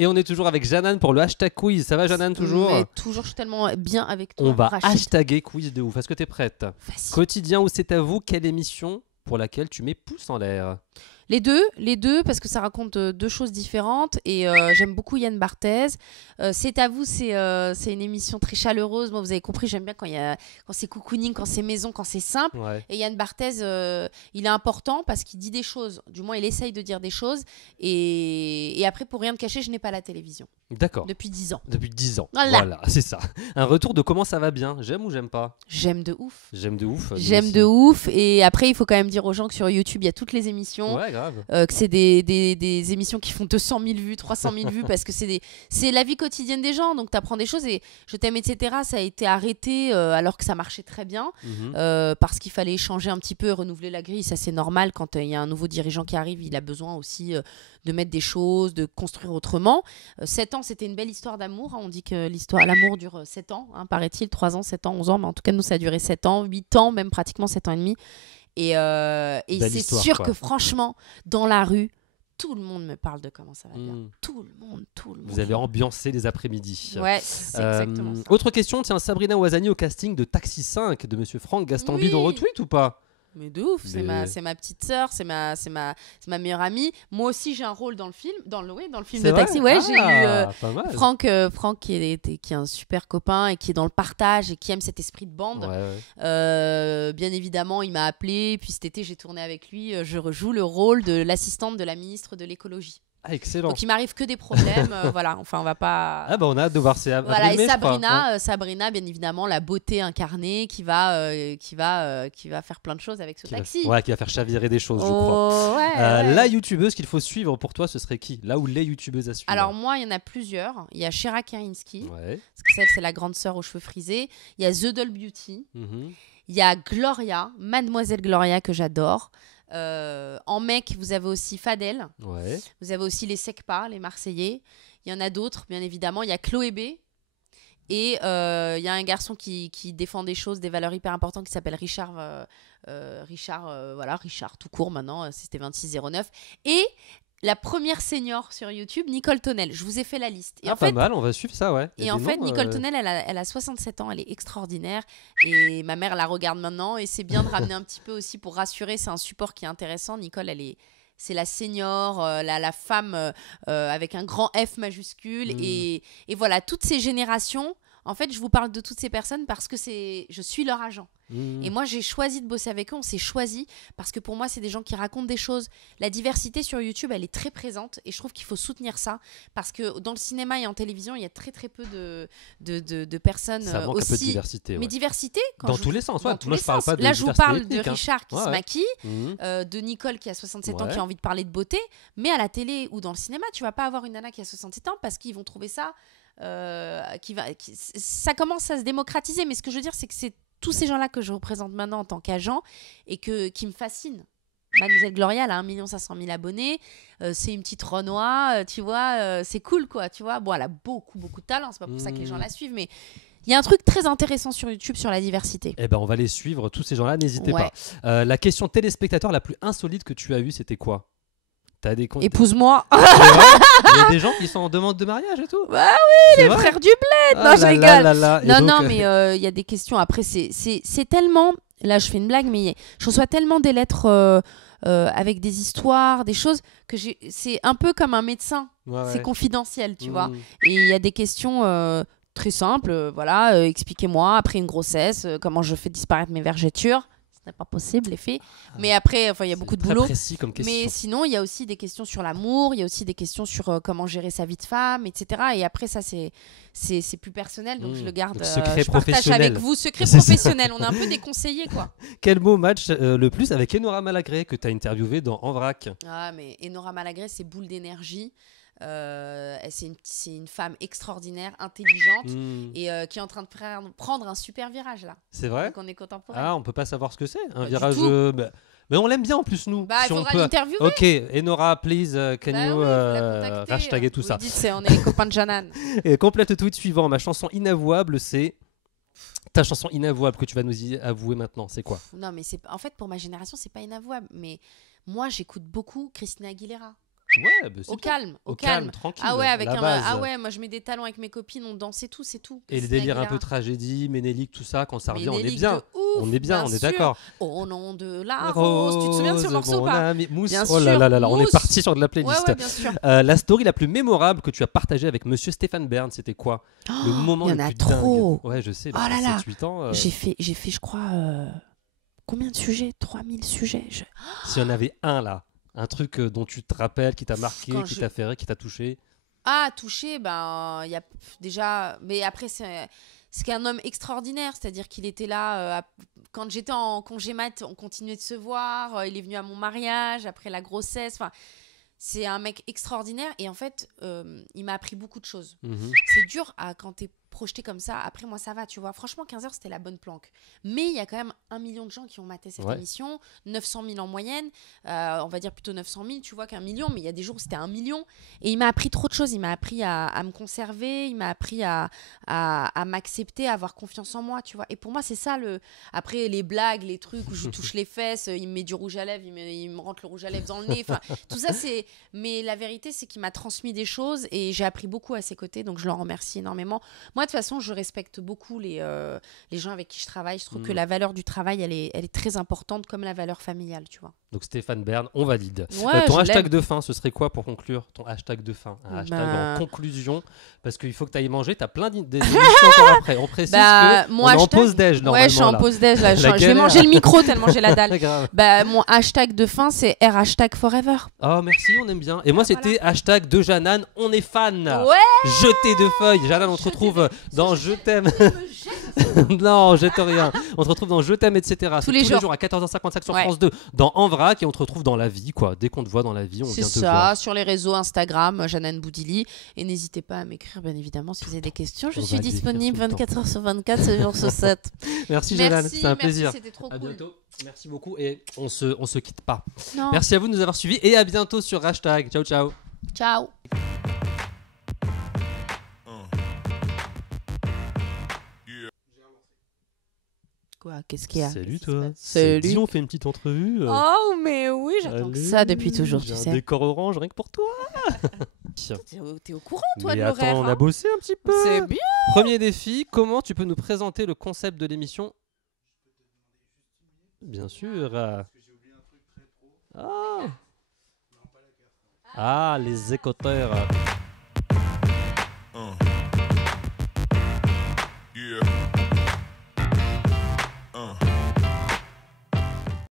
Et on est toujours avec Jeanne pour le hashtag quiz. Ça va, Jeanne, toujours? Mais toujours, je suis tellement bien avec toi. On va Rachid. hashtaguer quiz de ouf. Est-ce que t'es prête? Facile. Quotidien ou c'est à vous, quelle émission pour laquelle tu mets pouce en l'air? Les deux, parce que ça raconte deux choses différentes. Et j'aime beaucoup Yann Barthès. C'est à vous, c'est une émission très chaleureuse. Moi, vous avez compris, j'aime bien quand c'est cocooning, quand c'est maison, quand c'est simple. Ouais. Et Yann Barthès, il est important parce qu'il dit des choses. Du moins, il essaye de dire des choses. Et après, pour rien te cacher, je n'ai pas la télévision. D'accord. Depuis 10 ans. Depuis 10 ans. Voilà. C'est ça. Un retour de comment ça va bien. J'aime ou j'aime pas? J'aime de ouf. J'aime de ouf. J'aime de ouf. Et après, il faut quand même dire aux gens que sur YouTube, il y a toutes les émissions. Ouais, grave. Que c'est des émissions qui font 200 000 vues, 300 000 vues, parce que c'est la vie quotidienne des gens. Donc, tu apprends des choses. Et Je t'aime, etc., ça a été arrêté alors que ça marchait très bien. Parce qu'il fallait changer un petit peu et renouveler la grille. Ça, c'est normal. Quand il y a un nouveau dirigeant qui arrive, il a besoin aussi de mettre des choses, de construire autrement. 7 ans, c'était une belle histoire d'amour. On dit que l'amour dure 7 ans, paraît-il. 3 ans, 7 ans, 11 ans. Mais en tout cas, nous, ça a duré 7 ans, 8 ans, même pratiquement 7 ans et demi. Et c'est histoire, sûr quoi. que franchement, dans la rue, tout le monde me parle de comment ça va bien. Tout le monde. Vous avez ambiancé les après-midi. Ouais, c'est exactement ça. Autre question, tiens, Sabrina Ouazani au casting de Taxi 5 de Monsieur Franck Gastambide, Oui. on retweet ou pas? Mais de ouf, c'est ma petest sœur, c'est ma meilleure amie. Moi aussi, j'ai un rôle dans le film, dans le film de Taxi. Ouais, j'ai eu pas mal. Franck qui est un super copain et qui est dans le partage et qui aime cet esprit de bande. Ouais. Bien évidemment, il m'a appelé. Puis cet été, j'ai tourné avec lui. Je rejoue le rôle de l'assistante de la ministre de l'écologie. Ah, excellent. Donc il m'arrive que des problèmes. Voilà, enfin on va pas. Ah bah on a hâte de voir. C'est voilà, avril-mai, et je crois. Sabrina, bien évidemment, la beauté incarnée qui va faire plein de choses avec ce taxi. Qui va faire chavirer des choses, je crois. Ouais. La youtubeuse qu'il faut suivre pour toi, ce serait qui? Là où les youtubeuses à suivre? Alors moi, il y en a plusieurs. Il y a Shera Kerinsky, ouais. parce que c'est la grande sœur aux cheveux frisés. Il y a The Doll Beauty. Il y a Gloria, Mademoiselle Gloria, que j'adore. En mec, vous avez aussi Fadel. Ouais. Vous avez aussi les Secpa, les Marseillais. Il y en a d'autres, bien évidemment. Il y a Chloé B. Et il y a un garçon qui défend des choses, des valeurs hyper importantes, qui s'appelle Richard. Richard tout court maintenant. C'était 2609. Et la première senior sur YouTube, Nicole Tonnel. Je vous ai fait la liste. Et pas mal, on va suivre ça, ouais. Et en fait, Nicole Tonnel, elle a 67 ans, elle est extraordinaire. Et ma mère la regarde maintenant. Et c'est bien de ramener un petit peu aussi pour rassurer. C'est un support qui est intéressant. Nicole, c'est la senior, la femme avec un grand F majuscule. Et voilà, toutes ces générations. En fait, je vous parle de toutes ces personnes parce que je suis leur agent. Et moi, j'ai choisi de bosser avec eux. On s'est choisi parce que pour moi, c'est des gens qui racontent des choses. La diversité sur YouTube, elle est très présente et je trouve qu'il faut soutenir ça parce que dans le cinéma et en télévision, il y a très très peu de personnes ça manque aussi. Un peu de diversité. Mais diversité dans tous les sens. Moi, je parle pas de là, je vous parle de ethnique, Richard qui se ouais. maquille, de Nicole qui a 67 ans qui a envie de parler de beauté. Mais à la télé ou dans le cinéma, tu vas pas avoir une nana qui a 67 ans parce qu'ils vont trouver ça. Ça commence à se démocratiser, mais ce que je veux dire, c'est que c'est tous ces gens-là que je représente maintenant en tant qu'agent et qui me fascinent. Mademoiselle Gloria, elle a 1 500 000 abonnés, c'est une petite Renoir, tu vois, c'est cool, quoi, tu vois. Bon, elle a beaucoup de talent, c'est pas pour ça que les gens la suivent, mais il y a un truc très intéressant sur YouTube sur la diversité. Eh ben, on va les suivre, tous ces gens-là, n'hésitez pas. La question téléspectateur la plus insolite que tu as eue, c'était quoi? Épouse-moi. Il y a des gens qui sont en demande de mariage et tout. Bah oui, les frères du bled. Non, je rigole. Non, mais il y a des questions. Après, c'est tellement. Là, je fais une blague, mais je reçois tellement des lettres avec des histoires, des choses que c'est un peu comme un médecin. C'est confidentiel, tu vois. Et il y a des questions très simples. Voilà, expliquez-moi après une grossesse, comment je fais disparaître mes vergetures. Ce n'est pas possible, les filles. Mais après, il y a beaucoup de boulot. Précis comme question. Mais sinon, il y a aussi des questions sur l'amour, il y a aussi des questions sur comment gérer sa vie de femme, etc. Et après, ça, c'est plus personnel, donc je le garde. Secret je partage avec vous. Secret professionnel. On est un peu des conseillers, quoi. Quel mot match le plus avec Enora Malagré que tu as interviewé dans En Vrac? Ah, mais Enora Malagré, c'est boule d'énergie. C'est une femme extraordinaire, intelligente et qui est en train de prendre un super virage là. C'est vrai? Donc on est contemporain. Ah, on peut pas savoir ce que c'est, un pas virage. Mais on l'aime bien en plus nous. Bah, il faudra l'interviewer. Ok, Enora, please, can you hashtaguer tout ça. On est les copains de Janan. Et complète le tweet suivant. Ma chanson inavouable, c'est ta chanson inavouable que tu vas nous y avouer maintenant. C'est quoi? Non, mais en fait pour ma génération, c'est pas inavouable. Mais moi, j'écoute beaucoup Christina Aguilera. Ouais, bah, c'est Au bien. calme, Au calme, tranquille. Ah ouais, avec la un. base. Ah ouais, moi je mets des talons avec mes copines, on danse et tout, c'est tout. Et les Christina délires un peu Aguilera. tragédie, Ménélique, tout ça, quand ça revient, on est Ménélique bien. de ouf, On est bien, on est sûr. d'accord. Au nom de la rose. Tu te souviens de ce Rose, morceau ou mon pas? ami. Mousse. Bien Oh là sûr, là là là, on est Mousse. parti sur de la Ouais, playlist. ouais, bien sûr. La story la plus mémorable que tu as partagée avec Monsieur Stéphane Bern, c'était quoi? Le moment il y le en a plus trop. dingue. Ouais, je sais. Oh là là. 7-8 ans. J'ai fait, je crois, combien de sujets? 3000 sujets. S'il y en avait un là, un truc dont tu te rappelles, qui t'a marqué, Quand qui je- t'a fait rire, qui t'a touché. Ah, touché, ben, il y a déjà. Mais après, c'est qu'un homme extraordinaire, c'est-à-dire qu'il était là. Quand j'étais en congé mat, on continuait de se voir. Il est venu à mon mariage, après la grossesse. Enfin, c'est un mec extraordinaire. Et en fait, il m'a appris beaucoup de choses. Mhm. C'est dur quand t'es projeté comme ça. Après, moi, ça va, tu vois. Franchement, 15 heures, c'était la bonne planque. Mais il y a quand même 1 million de gens qui ont maté cette Ouais. émission. 900 000 en moyenne. On va dire plutôt 900 000, tu vois, qu'1 million. Mais il y a des jours où c'était 1 million. Et il m'a appris trop de choses. Il m'a appris à me conserver. Il m'a appris à m'accepter, à avoir confiance en moi, tu vois. Et pour moi, c'est ça le. Après, les blagues, les trucs où je touche les fesses, il me met du rouge à lèvres, il me rentre le rouge à lèvres dans le nez. Enfin, tout ça, c'est. Mais la vérité, c'est qu'il m'a transmis des choses et j'ai appris beaucoup à ses côtés. Donc, je l'en remercie énormément. Moi, de toute façon, je respecte beaucoup les gens avec qui je travaille. Je trouve que la valeur du travail, elle est très importante, comme la valeur familiale, tu vois. Donc Stéphane Bern, on valide. Ouais, Ton je hashtag l'aime. de fin, ce serait quoi pour conclure? Ton hashtag de fin, un hashtag Bah- en conclusion, parce qu'il faut que tu ailles manger, tu as plein d'émissions encore après. On précise Bah, que mon on est en hashtag- pause déj normalement. Ouais, je suis en là. pause déj là. La Je vais galère. manger le micro tellement j'ai la dalle. Grave. Bah, mon hashtag de fin, c'est #forever. Oh merci, on aime bien. Et moi Ah, c'était hashtag de Jeanne, on est fan. Ouais. Jeter de feuilles. Jeanne, on te Jeter retrouve dans Je t'aime. Me jette. Non, jette rien. On te retrouve dans Je t'aime, etc. C'est Tous les jours. à 14h55 sur Ouais. France 2 dans En Vrac et on te retrouve dans la vie, quoi. Dès qu'on te voit dans la vie, on C'est vient te ça, voir. sur les réseaux Instagram, Jeannane Boudili. Et n'hésitez pas à m'écrire, bien évidemment, si vous avez des questions. Je On suis va t'écrire disponible tout le temps. 24 heures sur 24, 7 jours sur 7. Merci Jeanne, c'était un merci, plaisir. c'était trop À cool. bientôt. Merci beaucoup et on se quitte pas. Non. Merci à vous de nous avoir suivis et à bientôt sur hashtag. Ciao ciao. Ciao. Quoi? Qu'est-ce qu'il y a? Salut Qu'est-ce qui se toi. passe? Salut. Dis, on fait une petite entrevue. Oh, mais oui, j'attends que Allez, ça depuis toujours, j'ai tu un sais. décor orange rien que pour toi. T'es au courant, toi, Mais de l'horaire? attends, on a hein bossé un petit peu. C'est bien. Premier défi, comment tu peux nous présenter le concept de l'émission? Bien sûr. Ah, les écouteurs.